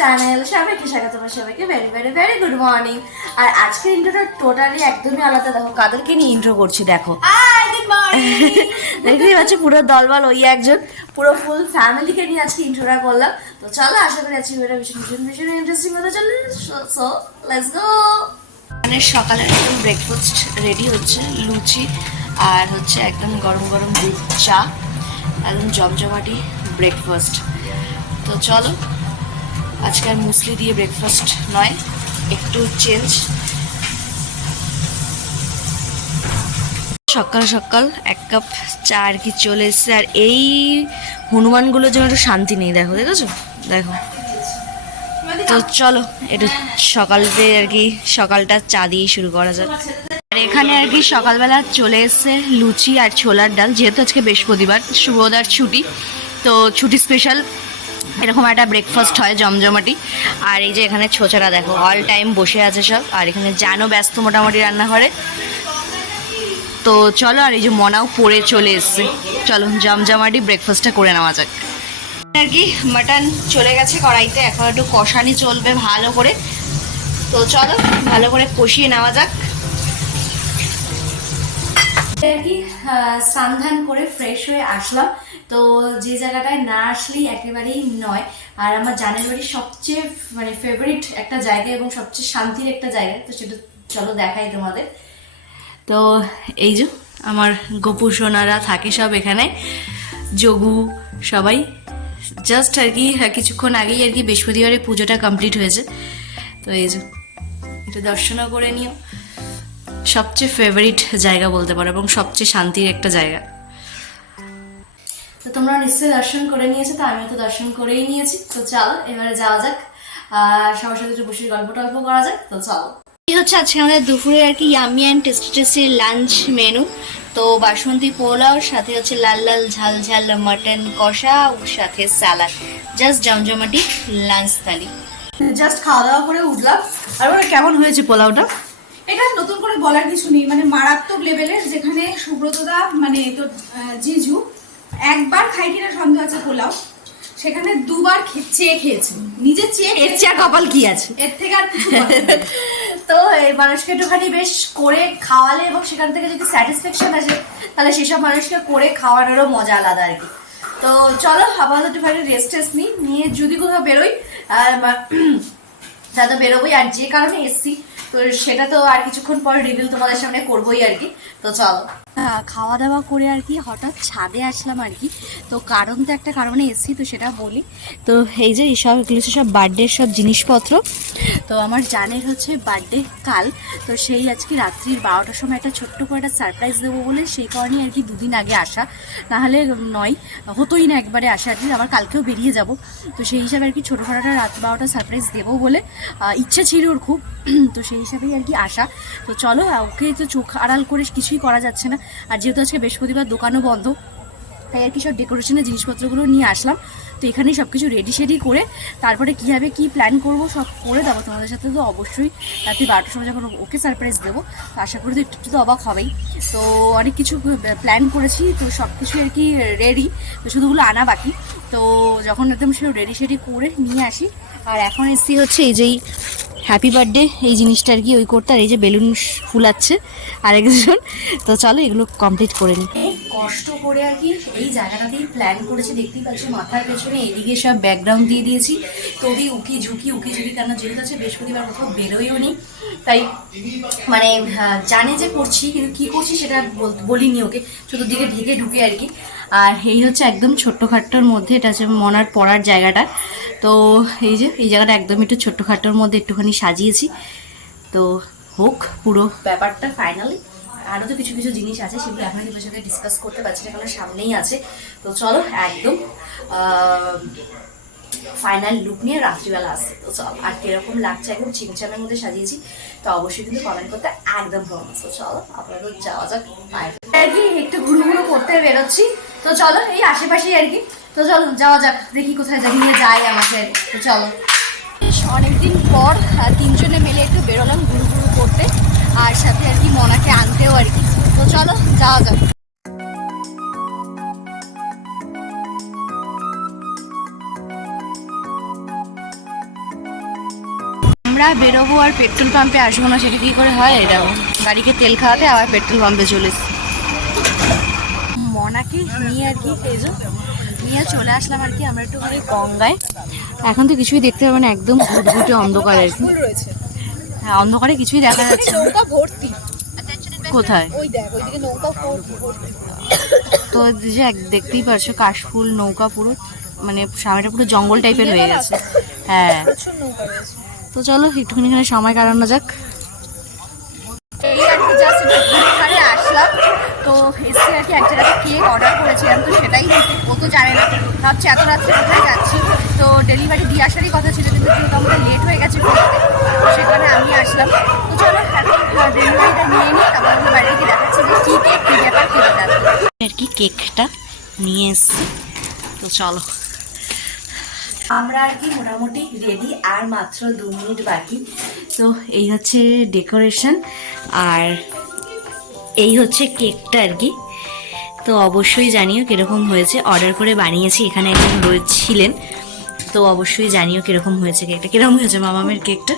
Channel সবাইকে স্বাগত আমার সবাইকে। Very very very good morning আর আজকের ইন্ট্রোটা টোটালি একদমই আলাদা। দেখো কাদেরকে নিয়ে ইন্ট্রো করছি দেখো। দেখতেই পাচ্ছি পুরো দলবল ওই একজন। পুরো ফুল ফ্যামিলিকে নিয়ে আজকে ইন্ট্রোটা করলাম। তো চলো আশা করি আজকে ভিডিও ভীষণ ভীষণ ভীষণ ইন্টারেস্টিং হতে চলে সো লেটস গো মানে সকালে একদম ব্রেকফাস্ট রেডি হচ্ছে লুচি আর হচ্ছে একদম গরম গরম দুধ চা একদম জমজমাটি ব্রেকফাস্ট তো চলো আজকে আর মুসলি দিয়ে ব্রেকফাস্ট নয়, একটু চেঞ্জ সকাল সকাল এক কাপ চা আর কি চলে এসছে। আর এই হনুমানগুলোর জন্য একটু শান্তি নেই, দেখো, দেখেছ? দেখো। তো চলো একটু সকালতে আর কি সকালটা চা দিয়ে শুরু করা যাক। আর এখানে আর কি সকালবেলা চলে এসছে লুচি আর ছোলার ডাল, যেহেতু আজকে বৃহস্পতিবার শুভদার ছুটি, তো ছুটি স্পেশাল এরকম একটা ব্রেকফাস্ট হয় জমজমাটি। আর এই যে এখানে ছোচারা দেখো অল টাইম বসে আছে সব। আর এখানে জানো ব্যস্ত মোটামুটি রান্নাঘরে। তো চলো, আর এই যে মনাও পড়ে চলে এসছে। চলো, জমজমাটি ব্রেকফাস্টটা করে নেওয়া যাক। আর কি মাটন চলে গেছে কড়াইতে, এখন একটু কষানি চলবে ভালো করে। তো চলো, ভালো করে কষিয়ে নেওয়া যাক। আর কি স্নান করে ফ্রেশ হয়ে আসলাম। তো যে জায়গাটায় না আসলেই একেবারেই নয়। আর আমার জানের বাড়ির সবচেয়ে মানে ফেভারিট একটা জায়গা এবং সবচেয়ে শান্তির একটা জায়গা তো সেটা চলো দেখাই তোমাদের। তো এই যে আমার গোপু সোনারা থাকে সব এখানে। যোগু সবাই। জাস্ট আর কি হ্যাঁ, কিছুক্ষণ আগেই আর কি বৃহস্পতিবারে পুজোটা কমপ্লিট হয়েছে। তো এই যে এটা দর্শনও করে নিও। সবচেয়ে ফেভারিট জায়গা বলতে পারো এবং সবচেয়ে শান্তির একটা জায়গা। তো তোমরা নিশ্চয়ই দর্শন করে নিয়েছো তো আমিও তো দর্শন করেই নিয়েছি। তো চলো এবারে যাওয়া যাক। আর সবার সাথে একটু বসে গল্প টল্প করা যাক তো চলো। এই হচ্ছে আজকে আমাদের দুপুরে আর কি yummy and tasty tasty lunch menu তো বাসন্তী পোলাও সাথে হচ্ছে লাল লাল ঝাল ঝাল মাটন কষা ওর সাথে স্যালাড জাস্ট জমজমাটি লাঞ্চ থালি। জাস্ট খাওয়া দাওয়া করে উঠলাম। আর ওরা কেমন হয়েছে পোলাওটা? এটা নতুন করে বলার কিছু নেই মানে মারাত্মক লেভেলের যেখানে সুব্রতদা মানে তোর জিজু একবার খাই কিনা সন্দেহ আছে পোলাও। সেখানে দুবার চেয়ে খেয়েছে। নিজে চেয়ে এর চেয়ে কপাল কি আছে? এর থেকে আর কিছু তো এই মানুষকে একটুখানি বেশ করে খাওয়ালে এবং সেখান থেকে যদি স্যাটিসফ্যাকশন আসে তাহলে সেসব মানুষকে করে খাওয়ানোরও মজা আলাদা আর কি। তো চলো আপাতত একটুখানি রেস্ট টেস্ট নিই। নিয়ে যদি কোথাও বেরোই দাদা বেরোবোই আর যে কারণে এসছি তো সেটা তো আর কিছুক্ষণ পর রিভিল তোমাদের সামনে করবোই আর কি। তো চলো। খাওয়া দাওয়া করে আর কি হঠাৎ ছাদে আসলাম আর কি। তো কারণ তো একটা কারণে এসছি, তো সেটা বলি। তো এই যে এইসব এগুলো সব বার্থডের সব জিনিসপত্র। তো আমার জানের হচ্ছে বার্থডে কাল। তো সেই আজকে রাত্রির বারোটার সময় একটা ছোট্ট করে একটা সারপ্রাইজ দেবো বলে সেই কারণে আর কি দুদিন আগে আসা। নাহলে নয়, হতোই না একবারে আসা আর কি, আবার কালকেও বেরিয়ে যাব। তো সেই হিসাবে আর কি ছোটোখাটো একটা রাত বারোটা সারপ্রাইজ দেবো বলে ইচ্ছে ছিল ওর খুব। তো সেই হিসাবেই আর কি আসা। তো চলো, ওকে তো চোখ আড়াল করে কিছুই করা যাচ্ছে না। আর যেহেতু আজকে বৃহস্পতিবার দোকানও বন্ধ, তাই আর কি সব ডেকোরেশনের জিনিসপত্রগুলো নিয়ে আসলাম। তো এখানেই সব কিছু রেডি শেডি করে তারপরে কীভাবে কী প্ল্যান করব সব করে দেবো তোমাদের সাথে তো অবশ্যই রাত্রি বারোটার সময় যখন ওকে সারপ্রাইজ দেবো, তো আশা করি তো একটু একটু তো অবাক হবেই। তো অনেক কিছু প্ল্যান করেছি, তো সব কিছু আর কি রেডি তো শুধুগুলো আনা বাকি। তো যখন একদম সে রেডি শেডি করে নিয়ে আসি, আর এখন এসছি হচ্ছে এই যেই হ্যাপি বার্থডে এই জিনিসটা আর কি ওই করতে আর এই যে বেলুন ফুলাচ্ছে আরেকজন। তো চলো এগুলো কমপ্লিট করে নিই। কষ্ট করে আর কি এই জায়গাটাতেই প্ল্যান করেছি। দেখতেই পাচ্ছি মাথার পেছনে এদিকে সব ব্যাকগ্রাউন্ড দিয়ে দিয়েছি। তবে উকি ঝুঁকি উকি ঝুঁকি কেন যেহেতু আছে বৃহস্পতিবার কোথাও বেরোইও নি। তাই মানে জানে যে করছি, কিন্তু কী করছি সেটা বল- বলিনি ওকে। চতুর্দিকে ঢেকে ঢুকে আর কি। আর এই হচ্ছে একদম ছোট্টখাট্টোর মধ্যে, এটা হচ্ছে মনার পড়ার জায়গাটা। তো এই যে, এই জায়গাটা একদম একটু ছোট্টখাট্টোর মধ্যে একটুখানি সাজিয়েছি। তো হোক, পুরো ব্যাপারটা ফাইনালি আরও তো কিছু কিছু জিনিস আছে, সেগুলো এখন কিন্তু সাথে ডিসকাস করতে পারছি না কারণ সামনেই আছে। তো চলো, একদম ফাইনাল লুক নিয়ে রাত্রিবেলা আসছে তো চলো, আর কীরকম লাগছে একদম চিমচামের মধ্যে সাজিয়েছি, তো অবশ্যই কিন্তু কমেন্ট করতে একদম প্রমিস তো চলো আপনাদের যাওয়া যাক আর কি, একটু ঘুরু ঘুরু করতে বেরোচ্ছি। তো চলো, এই আশেপাশেই আর কি। তো চলো, যাওয়া যাক, দেখি কোথায় যাই, নিয়ে যাই আমাদের। তো চলো। অনেকদিন পর তিনজনে মিলে একটু বেরোলাম ঘুরু ঘুরু করতে। আর সাথে আর কি মনাকে আনতেও আর কি। তো চলো যাওয়া যাক। আমরা বেরোবো আর পেট্রোল পাম্পে আসব না সেটা কি করে হয়? এটা গাড়িকে তেল খাওয়াতে আবার পেট্রোল পাম্পে চলে। মনাকে নিয়ে আর কি নিয়ে চলে আসলাম আর কি আমরা একটু করে গঙ্গায়। এখন তো কিছুই দেখতে পাবে না একদম ঘুটঘুটে অন্ধকার আর কি। রয়েছে। হ্যাঁ অন্ধকারে কিছুই দেখা যাচ্ছে না। নৌকা ভর্তি। কোথায়? ওই দেখ ওইদিকে নৌকা ভর্তি তো এই যে এক- দেখতেই পারছ কাশফুল নৌকা পুরো মানে সামনেটা পুরো জঙ্গল টাইপের হয়ে গেছে। হ্যাঁ। প্রচুর নৌকা রয়েছে। তো চলো একটুখানি এখানে সময় কাটানো যাক। তো এসে আর কি এক জায়গাতে কেক অর্ডার করেছিলাম তো সেটাই দিতে ও তো জানে না। ভাবছি এত রাত্রে কোথায় যাচ্ছি? তো ডেলিভারি দিয়ে আসারই কথা ছিল কিন্তু যেহেতু আমাদের লেট হয়ে গেছে তো সেখানে আমি আসলাম। তো চলো এখন ডেলিভারিটা নিয়ে নিই তারপর আমি বাড়ি গিয়ে দেখাচ্ছি যে কী কেক কী ব্যাপার কী ব্যাপার। আর কি কেকটা নিয়ে এসছি? তো চলো। আমরা আর কি মোটামুটি রেডি আর মাত্র দু মিনিট বাকি। তো এই হচ্ছে ডেকোরেশন আর এই হচ্ছে কেকটা আর কি। তো অবশ্যই জানিও কীরকম হয়েছে। অর্ডার করে বানিয়েছি এখানে একজন রয়েছিলেন তো অবশ্যই জানিও কীরকম হয়েছে কেকটা। কীরকম হয়েছে মামামের কেকটা?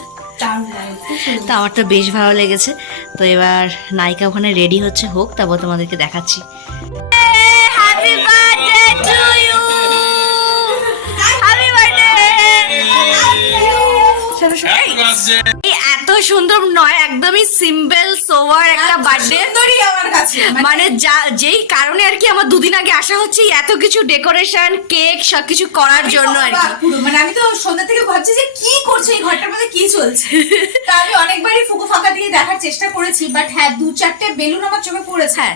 তো আমারটা বেশ ভালো লেগেছে। তো এবার নায়িকা ওখানে রেডি হচ্ছে হোক তারপর তোমাদেরকে দেখাচ্ছি। বার্থডে এত সুন্দর নয় একদমই সিম্পল সোভার একটা বার্থডে। কাছে মানে যা যেই কারণে আর কি আমার দুদিন আগে আসা হচ্ছে এত কিছু ডেকোরেশন কেক সবকিছু করার জন্য আর কি। মানে আমি তো সন্ধ্যা থেকে ভাবছি যে কি করছে এই ঘরটার মধ্যে কি চলছে? তা আমি অনেকবারই ফুকো চেষ্টা করেছি বাট হ্যাঁ দু চারটে বেলুন আমার চোখে পড়েছে। হ্যাঁ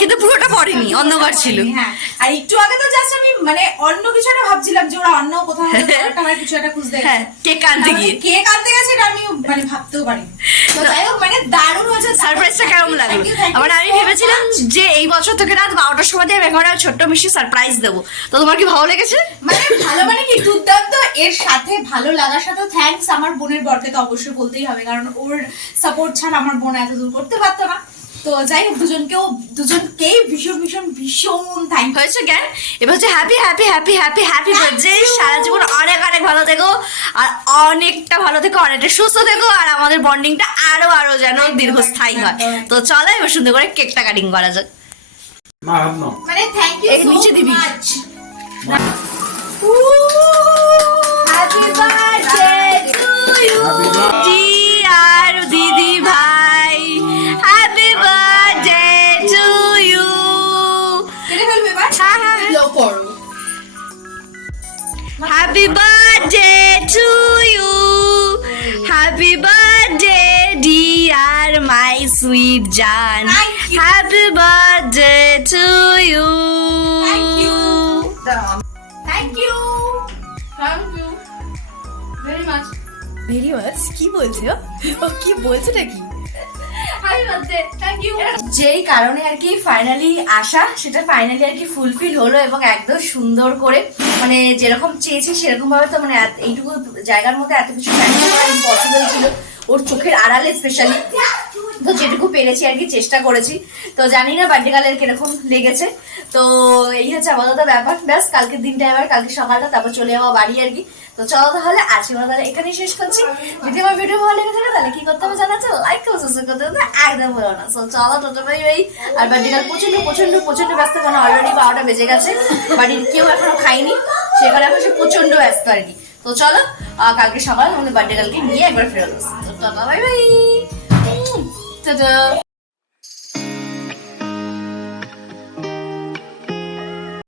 কিন্তু পুরোটা পড়েনি অন্ধকার ছিল। হ্যাঁ। আর একটু আগে তো জাস্ট আমি মানে অন্য কিছু একটা ভাবছিলাম যে ওরা অন্য কোথাও একটা আমার কিছু একটা খুঁজতে হ্যাঁ কেক আনতে গিয়ে। কেক আনতে গেছে এটা আমি মানে ভাবতেও পারি তো যাই হোক মানে দারুণ হয়েছে। সারপ্রাইজটা কেমন লাগল? আমার আমি ভেবেছিলাম যে এই বছর থেকে রাত বারোটার সময় দিয়ে একটা ছোট্ট মিষ্টি সারপ্রাইজ দেবো। তো তোমার কি ভালো লেগেছে? মানে ভালো মানে কি দুর্দান্ত? এর সাথে ভালো লাগার সাথে থ্যাঙ্কস আমার বোনের বরকে তো অবশ্যই বলতেই হবে, কারণ ওর সাপোর্ট ছাড়া আমার বোন এত দূর করতে পারতো না। তো যাই হোক দুজনকেও দুজনকেই ভীষণ ভীষণ ভীষণ থ্যাংক হয়েছে জ্ঞান এবার হচ্ছে happy happy happy happy happy birthday সারা জীবন অনেক অনেক ভালো থেকো। আর অনেকটা ভালো থেকো অনেকটা সুস্থ থেকো। আর আমাদের বন্ডিংটা আরও আরও যেন দীর্ঘস্থায়ী হয়। তো চলো এবার সুন্দর করে কেকটা কাটিং করা যাক। মানে থ্যাংক ইউ এই নিচে দিবি। Much sweet Jan. Thank you. Happy birthday to you. Thank you. Thank you thank you very much very much কি বলছে ও? ও কি বলছে নাকি যেই কারণে আর কি ফাইনালি আসা সেটা ফাইনালি আর কি ফুলফিল হলো এবং একদম সুন্দর করে মানে যেরকম চেয়েছি সেরকম ভাবে তো মানে এত- এইটুকু জায়গার মধ্যে এত কিছু ইম্পসিবল ছিল ওর চোখের আড়ালে স্পেশালি তো যেটুকু পেরেছি আর কি, চেষ্টা করেছি। তো জানি না বার্থডে গালের কীরকম লেগেছে। তো এই হচ্ছে আপাতত ব্যাপার। ব্যাস, কালকের দিনটা এবার কালকে সকালটা, তারপর চলে যাওয়া বাড়ি আর কি। তো চলো তাহলে আজকে আমরা তাহলে এখানেই শেষ করছি। যদি আমার ভিডিও ভালো লেগে থাকে তাহলে কি করতে হবে জানাচ্ছে? লাইক করে সাবস্ক্রাইব করতে হবে একদম ভুলো না। সো চলো টোটো বাই বাই আর বার্থডে কাল প্রচণ্ড প্রচণ্ড প্রচণ্ড ব্যস্ত কারণ অলরেডি বারোটা বেজে গেছে। বাড়ির কেউ এখনও খায়নি। সেখানে এখন সে প্রচণ্ড ব্যস্ত আর কি। তো চলো কালকে সকাল আমাদের বার্থডে কালকে নিয়ে একবার ফেরত আসছি তো টাটা বাই বাই টাটা